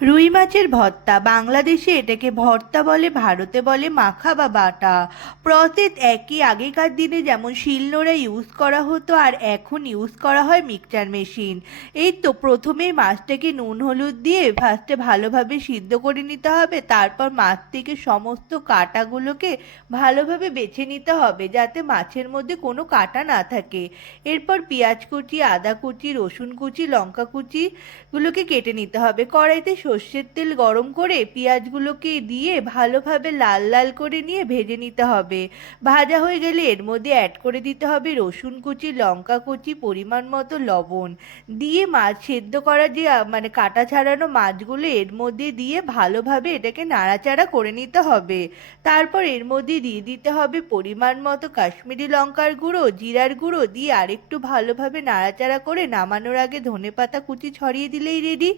রুই মাছের ভর্তা বাংলাদেশে এটাকে ভর্তা বলে, ভারতে বলে মাখা বা বাটা। প্রসেস একই। আগেকার দিনে যেমন শিলনোড়া ইউজ করা হতো আর এখন ইউজ করা হয় মিক্সচার মেশিন। এই তো প্রথমেই মাছটাকে নুন হলুদ দিয়ে ফার্স্টে ভালোভাবে সিদ্ধ করে নিতে হবে, তারপর মাছ থেকে সমস্ত কাঁটাগুলোকে ভালোভাবে বেছে নিতে হবে যাতে মাছের মধ্যে কোনো কাঁটা না থাকে। এরপর পেঁয়াজ কুচি, আদা কুচি, রসুন কুচি, লঙ্কা কুচি গুলোকে কেটে নিতে হবে। কড়াইতে সর্ষের তেল গরম করে পেঁয়াজগুলোকে দিয়ে ভালোভাবে লাল লাল করে নিয়ে ভেজে নিতে হবে। ভাজা হয়ে গেলে এর মধ্যে অ্যাড করে দিতে হবে রসুন কুচি, লঙ্কা কুচি, পরিমাণ মতো লবণ দিয়ে মাছ সেদ্ধ করা যে মানে কাটা ছাড়ানো মাছগুলো এর মধ্যে দিয়ে ভালোভাবে এটাকে নাড়াচাড়া করে নিতে হবে। তারপর এর মধ্যে দিয়ে দিতে হবে পরিমাণ মতো কাশ্মীরি লঙ্কার গুঁড়ো, জিরার গুঁড়ো দিয়ে আরেকটু ভালোভাবে নাড়াচাড়া করে নামানোর আগে ধনেপাতা কুচি ছড়িয়ে দিলেই রেডি।